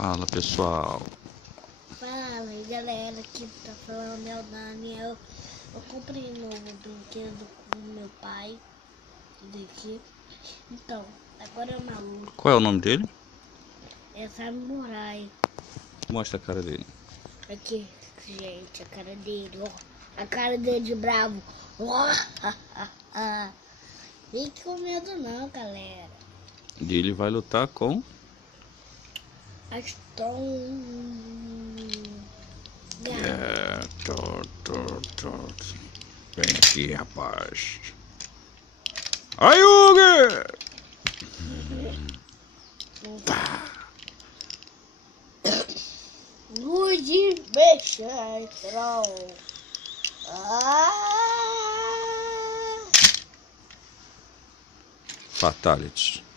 Fala, pessoal. Fala aí, galera, aqui tá falando é o Daniel. Eu comprei um novo brinquedo com meu pai daqui. Então, agora é maluco. Qual é o nome dele? É Samurai. Mostra a cara dele. Aqui, gente, a cara dele, ó. A cara dele de bravo. Ó, Fique com medo não, galera. E ele vai lutar com... Aston. Vem aqui, rapaz. Ayugi! Luigi Bechantron. Fatality.